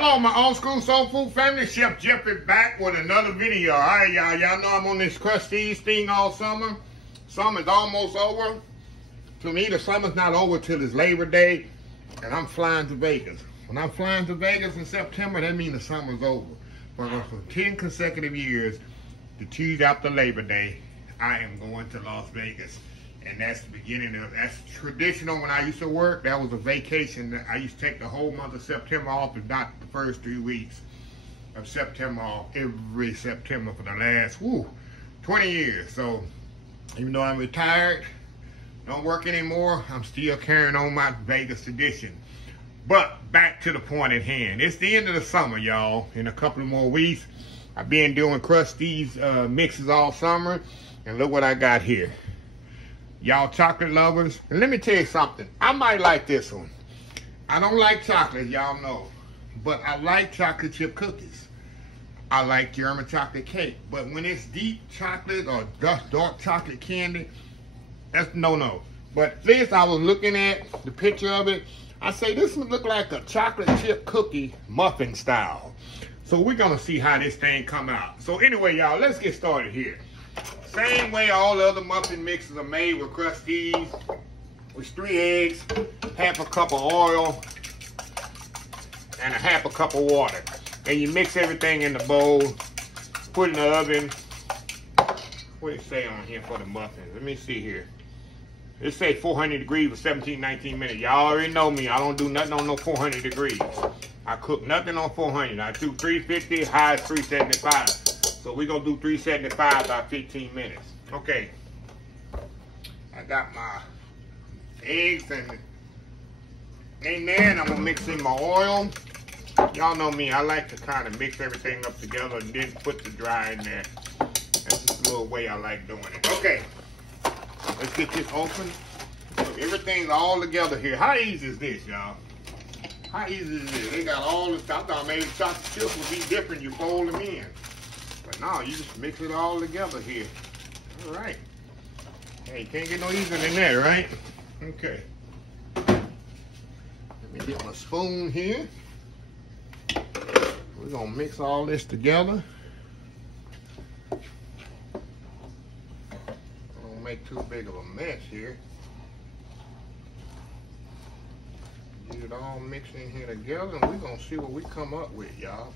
Hello, my old school soul food family. Chef Jeff is back with another video. All right, y'all. Y'all know I'm on this Krusteaz thing all summer. Summer's almost over. To me, the summer's not over till it's Labor Day, and I'm flying to Vegas. When I'm flying to Vegas in September, that means the summer's over. For 10 consecutive years, the Tuesday after Labor Day, I am going to Las Vegas. And that's the beginning of, that's traditional. When I used to work, that was a vacation. I used to take the whole month of September off, if not the first 3 weeks of September off, every September for the last, 20 years. So, even though I'm retired, don't work anymore, I'm still carrying on my Vegas tradition. But, back to the point at hand. It's the end of the summer, y'all. In a couple of more weeks, I've been doing Krusteaz mixes all summer. And look what I got here. Y'all chocolate lovers, and let me tell you something. I might like this one. I don't like chocolate, y'all know. But I like chocolate chip cookies. I like German chocolate cake. But when it's deep chocolate or dark chocolate candy, that's no-no. But this, I was looking at the picture of it. I say this would look like a chocolate chip cookie muffin style. So we're gonna see how this thing come out. So anyway, y'all, let's get started here. Same way all the other muffin mixes are made with Krusteaz. With 3 eggs, half a cup of oil, and a half a cup of water. And you mix everything in the bowl, put it in the oven. What does it say on here for the muffins? Let me see here. It say 400 degrees for 17, 19 minutes. Y'all already know me. I don't do nothing on no 400 degrees. I cook nothing on 400. I do 350, high is 375. So we're going to do 375 about 15 minutes. Okay. I got my eggs in there, and I'm going to mix in my oil. Y'all know me. I like to kind of mix everything up together and then put the dry in there. That's just a little way I like doing it. Okay. Let's get this open. Look, everything's all together here. How easy is this, y'all? How easy is this? They got all this stuff. I thought maybe chocolate chips would be different. You fold them in. But no, you just mix it all together here. All right. Hey, can't get no easier than that, right? Okay. Let me get my spoon here. We're gonna mix all this together. Don't make too big of a mess here. Get it all mixed in here together, and we're gonna see what we come up with, y'all.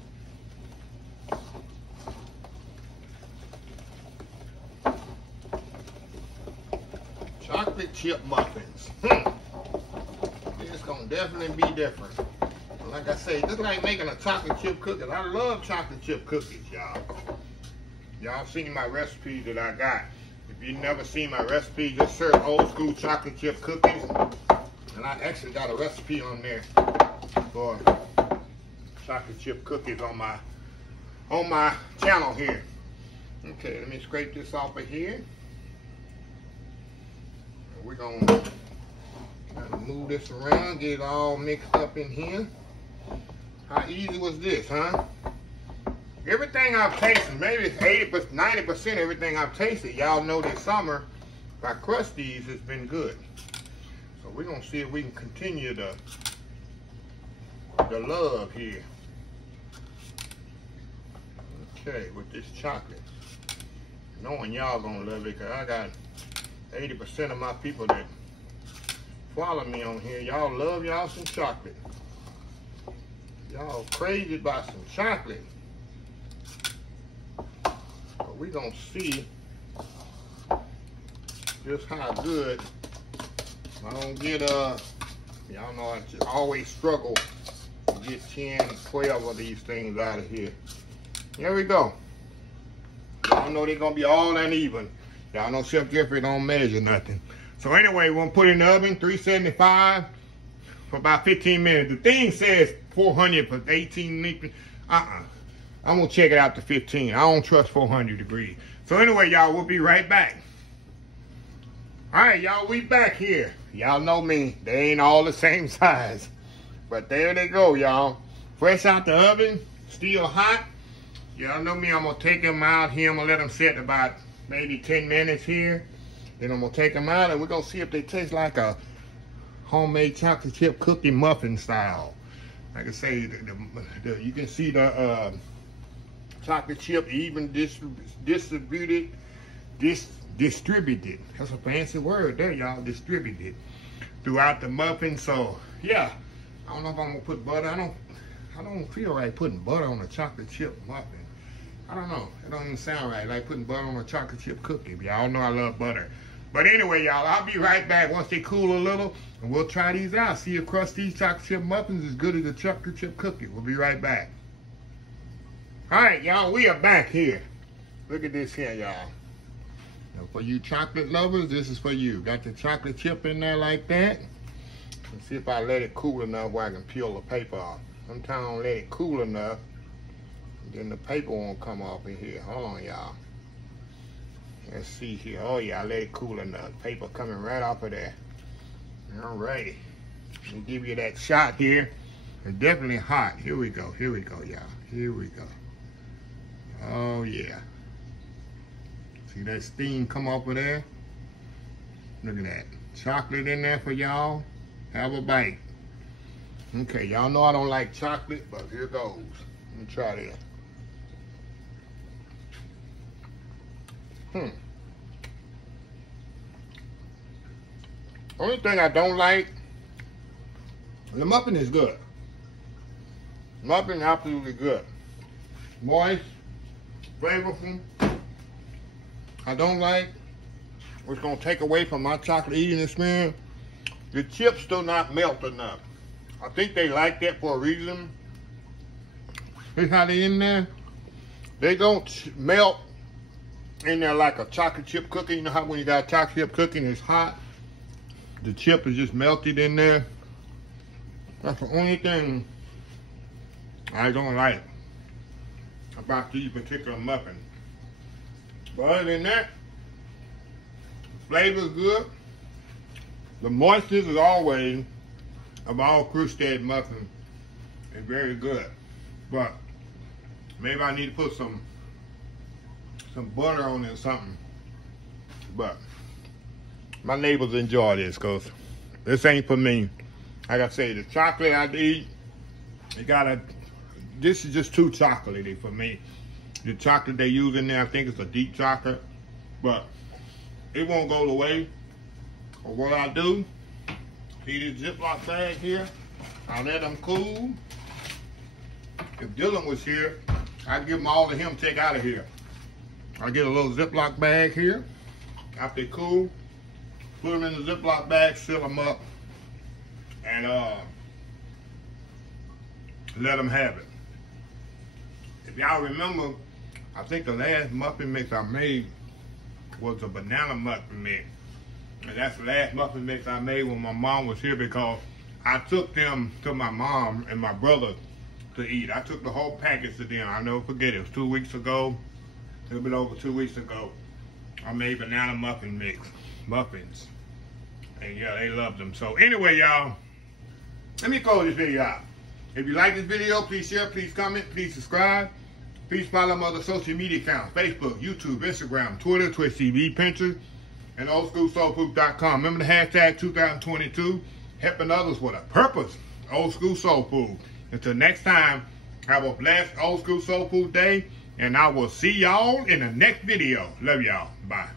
Chocolate chip muffins. It's gonna definitely be different. Like I say, just like making a chocolate chip cookie. I love chocolate chip cookies, y'all. Y'all seen my recipes that I got. If you never seen my recipe, just search old school chocolate chip cookies. And I actually got a recipe on there for chocolate chip cookies on my channel here. Okay, let me scrape this off of here. We're gonna kind of move this around, get it all mixed up in here. How easy was this, huh? Everything I've tasted, maybe it's 80%, 90% everything I've tasted, y'all know this summer by Krusteaz has been good. So we're gonna see if we can continue the love here. Okay, with this chocolate. Knowing y'all gonna love it, because I got 80% of my people that follow me on here, y'all love y'all some chocolate. Y'all crazy about some chocolate. But we gonna see just how good. I don't get, y'all know I just always struggle to get 10, 12 of these things out of here. There we go. Y'all know they're gonna be all uneven. Y'all know Chef Jeffrey don't measure nothing. So anyway, we're gonna put it in the oven, 375 for about 15 minutes. The thing says 400 for 18. I'm gonna check it out to 15. I don't trust 400 degrees. So anyway, y'all, we'll be right back. All right, y'all, we back here. Y'all know me. They ain't all the same size. But there they go, y'all. Fresh out the oven, still hot. Y'all know me, I'm gonna take them out here. I'm gonna let them sit about maybe 10 minutes here. Then I'm gonna take them out and we're gonna see if they taste like a homemade chocolate chip cookie muffin style. like I say, you can see the chocolate chip even distributed. That's a fancy word there, y'all. Distributed throughout the muffin. So yeah, I don't know if I'm gonna put butter. I don't feel right putting butter on a chocolate chip muffin. I don't know. It don't even sound right, like putting butter on a chocolate chip cookie. Y'all know I love butter. But anyway, y'all, I'll be right back once they cool a little, and we'll try these out. See if Krusteaz chocolate chip muffins is as good as a chocolate chip cookie. We'll be right back. All right, y'all, we are back here. Look at this here, y'all. Now, for you chocolate lovers, this is for you. Got the chocolate chip in there like that. Let's see if I let it cool enough where I can peel the paper off. Sometimes I don't let it cool enough, then the paper won't come off in here. Hold on, y'all. Let's see here. Oh yeah, I let it cool enough. Paper coming right off of there. Alrighty. Let me give you that shot here. It's definitely hot. Here we go, y'all. Here we go. Oh yeah. See that steam come off of there? Look at that. Chocolate in there for y'all. Have a bite. Okay, y'all know I don't like chocolate, but here goes. Let me try this. Only thing I don't like, the muffin is good. Muffin absolutely good. Moist, flavorful. I don't like what's gonna take away from my chocolate eating experience. The chips still not melt enough. I think they like that for a reason. See how they in there? They don't melt in there like a chocolate chip cookie. You know how when you got a chocolate chip cookie and it's hot, the chip is just melted in there. That's the only thing I don't like about these particular muffins. But other than that, the flavor's good. The moisture is always of all Krusteaz muffins is very good. But maybe I need to put some butter on it or something. But my neighbors enjoy this because this ain't for me. Like I say, the chocolate I eat, this is just too chocolatey for me. The chocolate they use in there, I think it's a deep chocolate, but it won't go away. Or what I do, see this Ziploc bag here, I let them cool. If Dylan was here, I'd give them all to him, take out of here. I get a little Ziploc bag here. After they cool, put them in the Ziploc bag, seal them up, and let them have it. If y'all remember, I think the last muffin mix I made was a banana muffin mix. And that's the last muffin mix I made when my mom was here because I took them to my mom and my brother to eat. I took the whole package to them. I'll never forget it. It was 2 weeks ago, a little bit over 2 weeks ago. I made banana muffin mix, muffins. And yeah, they loved them. So anyway, y'all, let me close this video out. If you like this video, please share, please comment, please subscribe. Please follow my other social media accounts, Facebook, YouTube, Instagram, Twitter, Twitch TV, Pinterest, and oldschoolsoulfood.com. Remember the hashtag 2022, helping others with a purpose, Old School Soul Food. Until next time, have a blessed Old School Soul Food day, and I will see y'all in the next video. Love y'all. Bye.